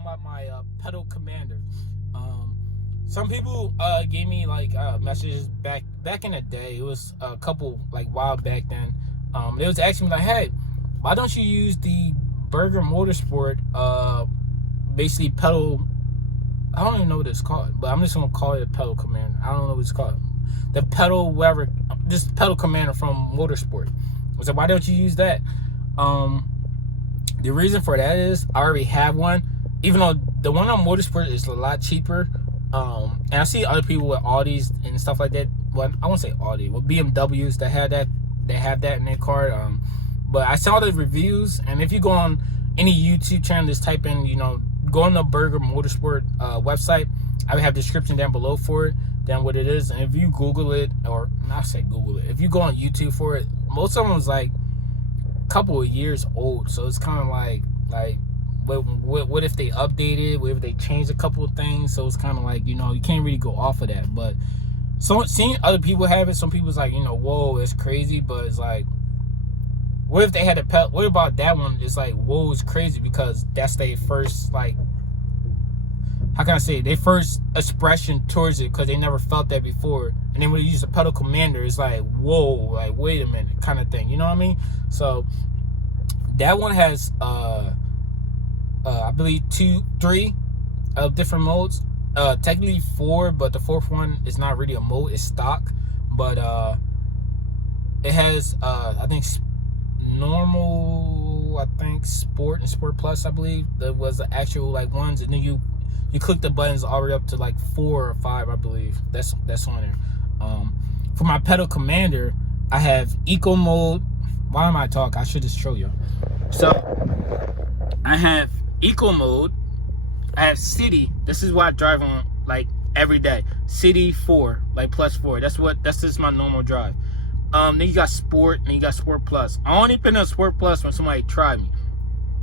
talking about my pedal commander. Some people gave me like messages back in the day. It was a couple like while back then. They was asking me like, hey, why don't you use the Burger Motorsport basically pedal? I don't even know what it's called, but I'm just gonna call it a pedal commander. I don't know what it's called. The pedal, whatever, just pedal commander from Motorsport. I said, why don't you use that? The reason for that is I already have one, even though the one on Motorsport is a lot cheaper. And I see other people with Audis and stuff like that. Well, I won't say Audi, with BMWs that have that. They have that in their car. But I saw the reviews, and if you go on any YouTube channel, just type in, go on the Burger Motorsport website. I have a description down below for it, then what it is. And if you Google it, or not say Google it, if you go on YouTube for it, most of them was like a couple of years old. So it's kind of like what if they updated? What if they changed a couple of things? So it's kind of like, you can't really go off of that. But so seeing other people have it, some people's like, whoa, it's crazy. But it's like, what if they had a pet? What about that one? It's like, whoa, it's crazy, because that's their first, like, how can I say it? Their first expression towards it, because they never felt that before. And then when you use a pedal commander, it's like, whoa, like, wait a minute, kind of thing. You know what I mean? So that one has I believe 3 different modes. Technically 4, but the 4th one is not really a mode, it's stock. But it has I think normal, I think sport and sport plus, I believe there was the actual like ones, and then you click the buttons all the way up to like 4 or 5, I believe. That's on there. For my pedal commander, I have eco mode. Why am I talking? I should just show you. So I have eco mode, I have city. This is what I drive on like every day. City 4, like +4. That's just my normal drive. Then you got sport, and you got sport plus. I only put on sport plus when somebody try me,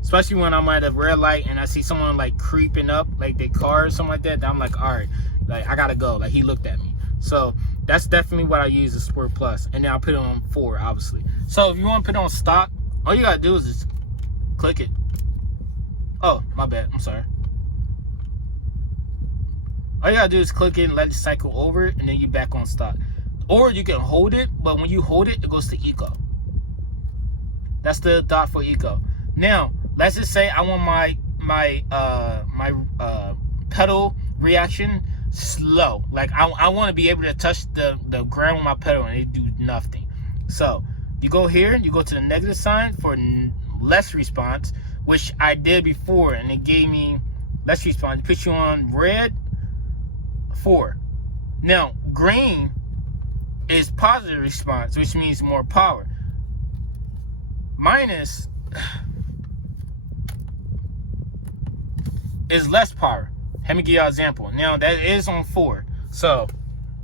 especially when I'm at a red light and I see someone like creeping up like their car or something like that. I'm like, all right, like I gotta go. Like he looked at me. So that's definitely what I use, is sport plus, and then I'll put it on 4, obviously. So if you want to put it on stock, all you gotta do is just click it. Oh, my bad. I'm sorry. All you gotta do is click it and let it cycle over, and then you back on stock. Or you can hold it, but when you hold it, it goes to eco. That's the dot for eco. Now, let's just say I want my pedal reaction slow. Like I want to be able to touch the ground with my pedal and it do nothing. So you go here, you go to the negative sign for less response, which I did before, and it gave me less response. It puts you on red 4. Now green is positive response, which means more power. Minus is less power. Let me give you an example. Now that is on 4. So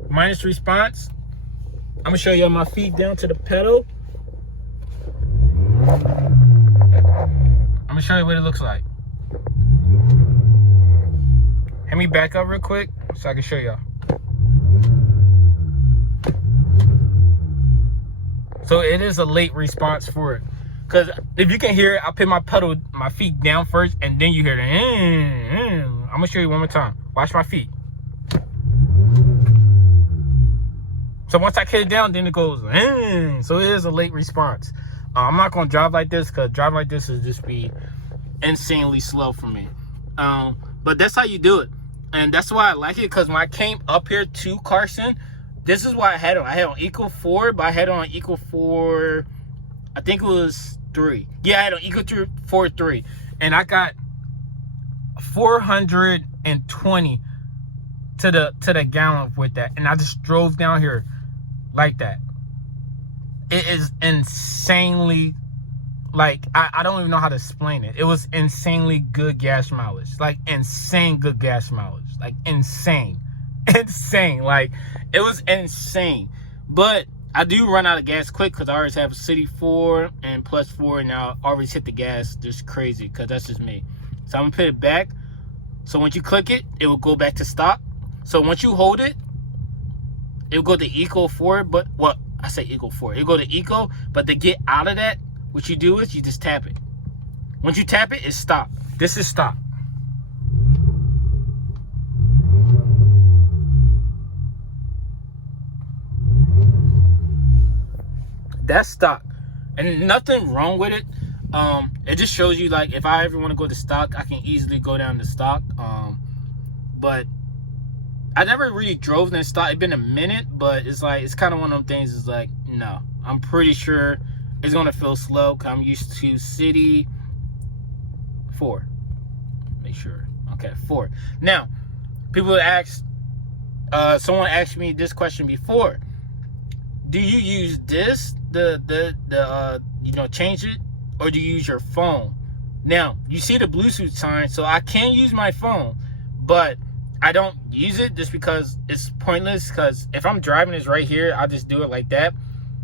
minus response, I'm gonna show you my feet down to the pedal. I'm gonna show you what it looks like. Let me back up real quick so I can show y'all. So it is a late response for it, because if you can hear it, I put my feet down first, and then you hear the. I'm gonna show you one more time. Watch my feet. So once I kick it down, then it goes. So it is a late response. I'm not gonna drive like this, because driving like this is just be insanely slow for me. But that's how you do it, and that's why I like it. Because when I came up here to Carson, this is why I had it. I had on eco 4, but I had on eco 4. I think it was 3. Yeah, I had on eco 4 3, and I got 420 to the gallon with that, and I just drove down here like that. It is insanely, like, I don't even know how to explain it. It was insanely good gas mileage, like insane good gas mileage, like insane. Like it was insane. But I do run out of gas quick, because I always have a city 4 and +4, and I always hit the gas just crazy, because that's just me. So I'm gonna put it back. So once you click it, it will go back to stock. So once you hold it, it will go to eco 4. But what I say eco 4, it'll go to eco. But to get out of that, what you do is you just tap it. Once you tap it, it's stop. This is stop. That's stock, and nothing wrong with it. It just shows you, like, if I ever want to go to stock, I can easily go down to stock. But I never really drove in stock. It's been a minute, but it's like, it's kind of one of them things. It's like, no, I'm pretty sure it's gonna feel slow, because I'm used to city 4. Make sure. Okay, 4. Now, people ask, someone asked me this question before. Do you use this, change it, or do you use your phone? Now, you see the Bluetooth sign, so I can use my phone, but I don't use it just because it's pointless, because if I'm driving this right here, I'll just do it like that.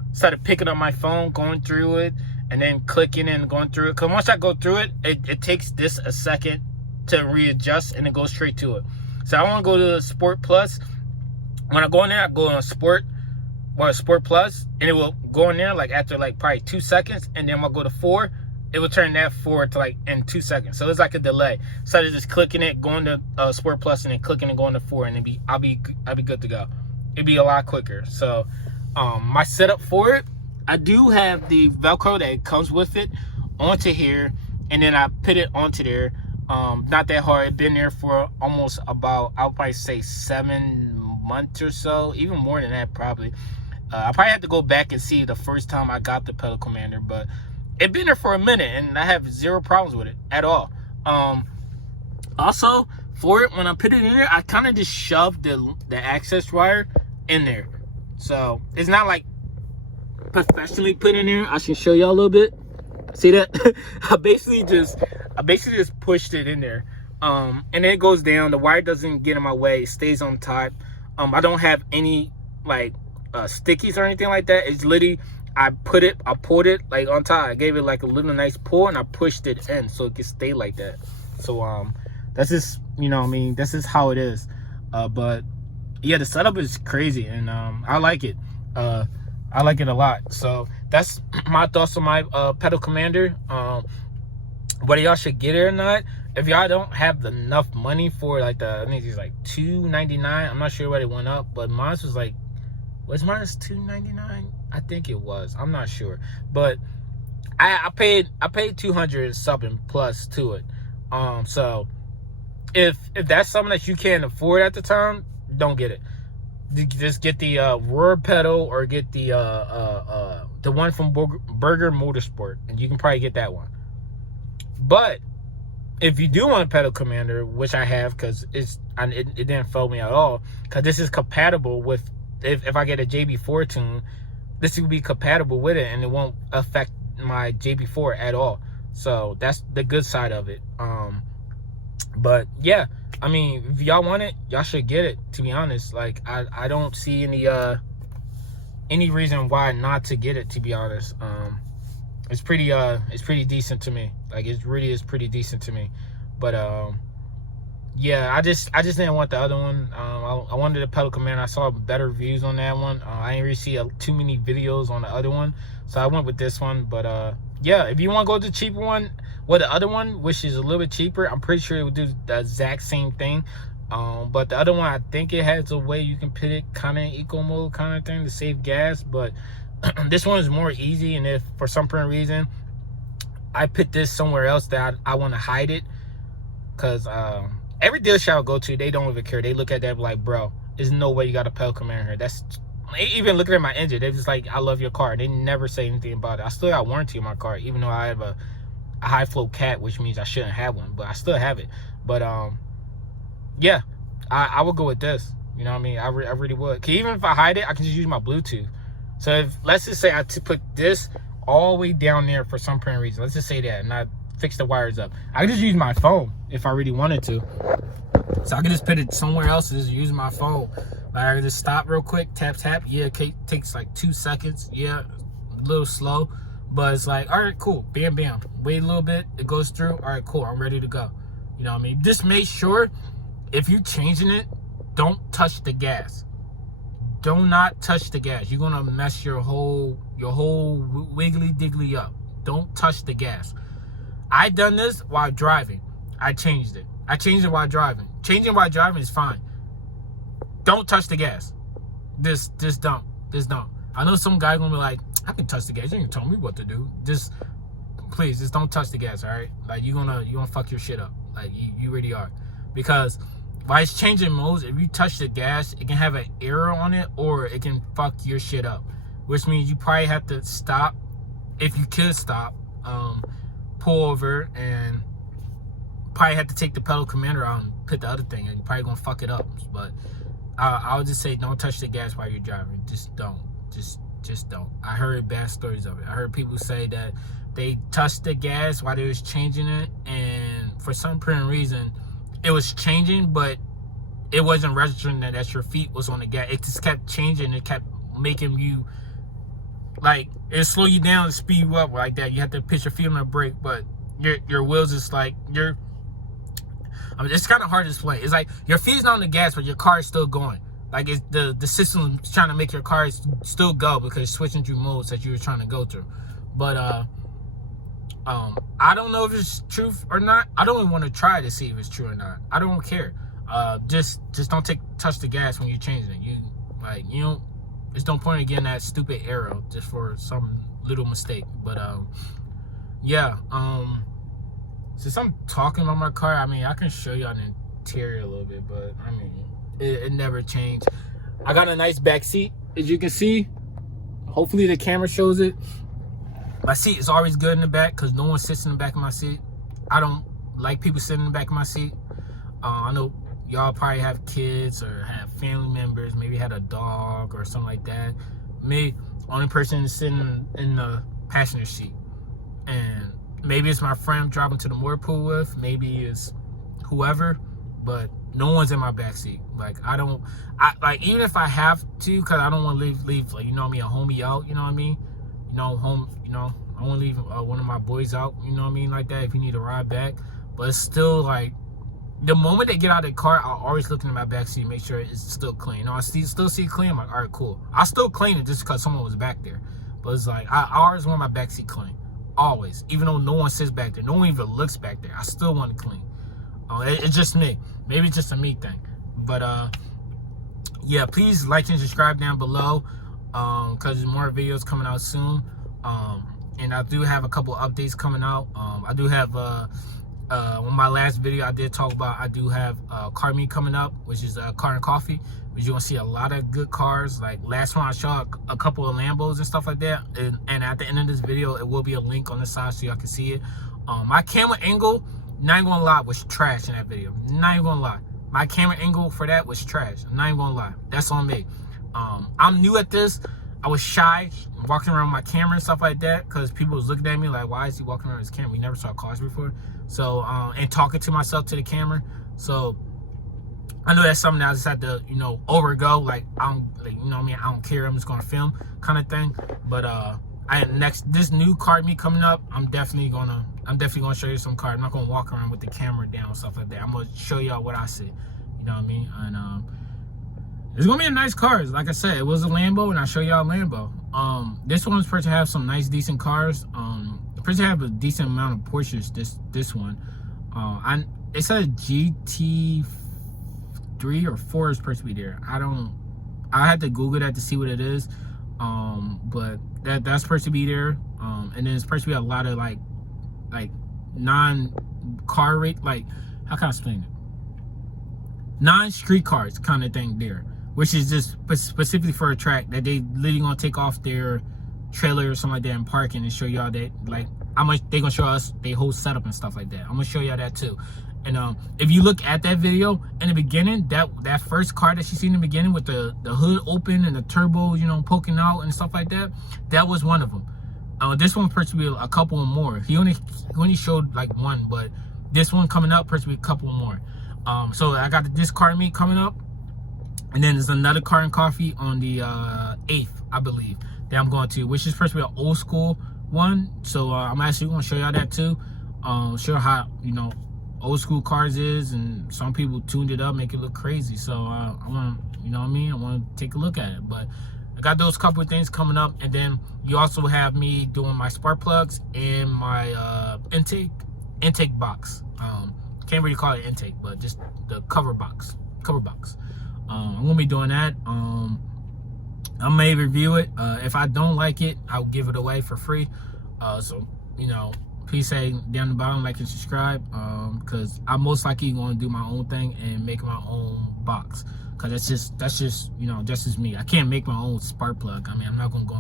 Instead of picking up my phone, going through it, and then clicking and going through it. Because once I go through it, it takes this a second to readjust, and it goes straight to it. So I want to go to Sport Plus. When I go in there, I go on Sport Plus, and it will go in there like after like probably 2 seconds, and then I'll go to 4. It will turn that 4 to like in 2 seconds. So it's like a delay. Instead of just clicking it, going to Sport Plus, and then clicking and going to 4, and I'll be good to go. It'd be a lot quicker. So my setup for it, I do have the Velcro that comes with it onto here, and then I put it onto there. Not that hard. It's been there for almost about, I'll probably say 7 months or so, even more than that probably. I probably have to go back and see the first time I got the pedal commander, but it's been there for a minute, and I have zero problems with it at all. Also, for it, when I put it in there, I kind of just shoved the access wire in there. So it's not like professionally put in there. I should show y'all a little bit. See that? I basically just pushed it in there. And then it goes down. The wire doesn't get in my way. It stays on top. I don't have any like stickies or anything like that. It's literally, I pulled it like on top. I gave it like a little nice pull, and I pushed it in so it can stay like that. So that's just, this is how it is. But yeah, the setup is crazy, and I like it. I like it a lot. So that's my thoughts on my pedal commander. Whether y'all should get it or not, if y'all don't have enough money for like I think it's like $299. I'm not sure where it went up, but mine was like, was mine $299? I think it was. I'm not sure, but I paid $200 something plus to it. So if that's something that you can't afford at the time, don't get it. Just get the Roar pedal, or get the one from Burger Motorsport, and you can probably get that one. But if you do want a pedal commander, which I have, because it didn't fail me at all, because this is compatible with, if I get a JB4 tune, this will be compatible with it, and it won't affect my JB4 at all. So that's the good side of it. But yeah, I mean, if y'all want it, y'all should get it, to be honest. Like, I don't see any reason why not to get it, to be honest. It's pretty decent to me. Like, it really is pretty decent to me. But yeah, I just didn't want the other one. I wanted a pedal commander. I saw better reviews on that one. I didn't really see too many videos on the other one, so I went with this one. But yeah, if you want to go to the cheaper one, well, the other one, which is a little bit cheaper, I'm pretty sure it would do the exact same thing. But the other one, I think it has a way you can put it kind of in eco mode kind of thing to save gas. But this one is more easy, and if for some reason I put this somewhere else that I want to hide it, because every dealership I go to, they don't even care. They look at that like, bro, there's no way you got a pedal commander here. That's, even looking at my engine, they're just like, I love your car. They never say anything about it. I still got warranty on my car, even though I have a high flow cat, which means I shouldn't have one, but I still have it. But yeah, I would go with this. You know what I mean? I really would. 'Cause even if I hide it, I can just use my Bluetooth. So if, let's just say I put this all the way down there for some reason, let's just say that, and I fix the wires up, I can just use my phone if I really wanted to. So I can just put it somewhere else and just use my phone. Like, I can just stop real quick, tap. Yeah, it takes like 2 seconds. Yeah, a little slow, but it's like, all right, cool, bam. Wait a little bit, it goes through. All right, cool, I'm ready to go. You know what I mean? Just make sure, if you're changing it, don't touch the gas. Do not touch the gas. You're gonna mess your whole wiggly diggly up. Don't touch the gas. I done this while driving. I changed it. I changed it while driving. Changing while driving is fine. Don't touch the gas. Just don't. I know some guy gonna be like, I can touch the gas. You can tell me what to do. Just please, just don't touch the gas, all right? Like you gonna fuck your shit up. Like you really are, because while it's changing modes, if you touch the gas, it can have an error on it, or it can fuck your shit up, which means you probably have to stop, if you could stop, pull over, and probably have to take the pedal commander out and put the other thing, and you're probably gonna fuck it up. But I would just say don't touch the gas while you're driving. Just don't. Just don't. I heard bad stories of it. I heard people say that they touched the gas while they was changing it, and for some apparent reason, it was changing, but it wasn't registering that your feet was on the gas. It just kept changing. It kept making you, like, it slow you down and speed you up like that. You have to put your feet on the brake, but your wheels is like, I mean, it's kind of hard to explain. It's like your feet's not on the gas, but your car is still going. Like, it's the system is trying to make your car still go, because it's switching through modes that you were trying to go through. But I don't know if it's true or not. I don't even want to try to see if it's true or not. I don't care. Just don't touch the gas when you're changing it. You don't. There's no point in getting that stupid arrow just for some little mistake. But yeah. Since I'm talking about my car, I mean, I can show y'all the interior a little bit, but I mean, it never changed. I got a nice back seat, as you can see. Hopefully the camera shows it. My seat is always good in the back, because no one sits in the back of my seat. I don't like people sitting in the back of my seat. I know y'all probably have kids or have family members, maybe had a dog or something like that. Me, only person sitting in the passenger seat. And maybe it's my friend I'm driving to the motor pool with, maybe it's whoever, but no one's in my back seat. Like, like, even if I have to, because I don't want to leave, like, you know what I mean, a homie out, you know what I mean? I don't want to leave one of my boys out, you know what I mean, like that, if you need a ride back. But it's still, like, the moment they get out of the car, I'll always look in my back seat, make sure it's still clean. You know, I still see it clean. I'm like, all right, cool. I still clean it just because someone was back there. But it's like, I always want my back seat clean. Always. Even though no one sits back there. No one even looks back there. I still want it clean. It's just me. Maybe it's just a me thing. But, yeah, please like and subscribe down below, because there's more videos coming out soon. And I do have a couple updates coming out. I do have... on my last video I did talk about, I do have car meet coming up, which is Car and Coffee, which you're gonna see a lot of good cars. Like last one I showed a couple of Lambos and stuff like that, and at the end of this video it will be a link on the side so y'all can see it. My camera angle, not even gonna lie, was trash in that video. Not even gonna lie, my camera angle for that was trash. I'm not even gonna lie, that's on me. I'm new at this. I was shy walking around my camera and stuff like that, because people was looking at me like, why is he walking around his camera? We never saw cars before. So, and talking to myself to the camera. So, I know that's something that I just had to, overgo. Like, I don't, like, you know what I mean? I don't care. I'm just going to film kind of thing. But, this new car meet coming up, I'm definitely gonna show you some cars. I'm not gonna walk around with the camera down and stuff like that. I'm gonna show y'all what I see. You know what I mean? And, it's gonna be a nice car. Like I said, it was a Lambo, and I'll show y'all a Lambo. This one's supposed to have some nice, decent cars. Supposed to have a decent amount of Porsches. This one. It said GT3 or 4 is supposed to be there. I had to Google that to see what it is. But that's supposed to be there. And then it's supposed to be a lot of like non-car rate, like, how can I explain it? Non-street cars kind of thing there, which is just specifically for a track that they literally gonna take off their trailer or something like that and parking and show y'all that, like, how much they gonna show us their whole setup and stuff like that. I'm gonna show y'all that too. And if you look at that video in the beginning, that first car that you see in the beginning with the hood open and the turbo, poking out and stuff like that, that was one of them. This one's supposed to be a couple more. He only showed like one, but this one coming up supposed to be a couple more. So I got this car meet coming up, and then there's another Car and Coffee on the 8th, I believe, that I'm going to, which is supposed to be an old school one. So I'm actually going to show y'all that too. Show how old school cars is, and some people tuned it up, make it look crazy. So I want to, I want to take a look at it. But I got those couple of things coming up, and then you also have me doing my spark plugs and my intake box. Can't really call it intake, but just the cover box. I'm gonna be doing that. I may review it. If I don't like it, I'll give it away for free. So, you know, please say down the bottom, like and subscribe, because I'm most likely going to do my own thing and make my own box, because that's just you know, just as me. I can't make my own spark plug. I mean, I'm not going to go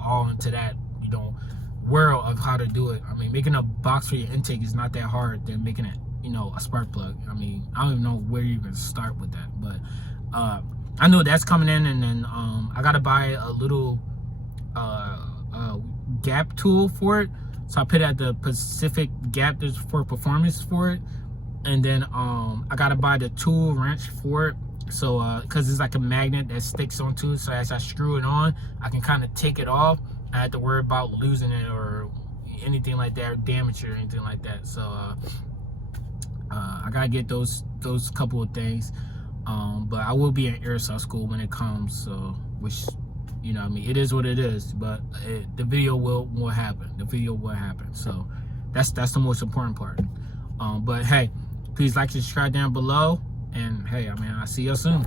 all into that, you know, world of how to do it. I mean, making a box for your intake is not that hard than making it, you know, a spark plug. I mean, I don't even know where you even start with that, but I know that's coming in, and then I gotta buy a little gap tool for it. So I put it at the Pacific Gap for performance for it, and then I gotta buy the tool wrench for it. So because it's like a magnet that sticks onto it, so as I screw it on, I can kind of take it off. I have to worry about losing it or anything like that, or damage it or anything like that. So I gotta get those couple of things. But I will be in airsoft school when it comes, so which, you know, I mean, it is what it is. But the video will happen. The video will happen. So that's the most important part. But hey, please like and subscribe down below. And hey, I mean, I'll see you soon.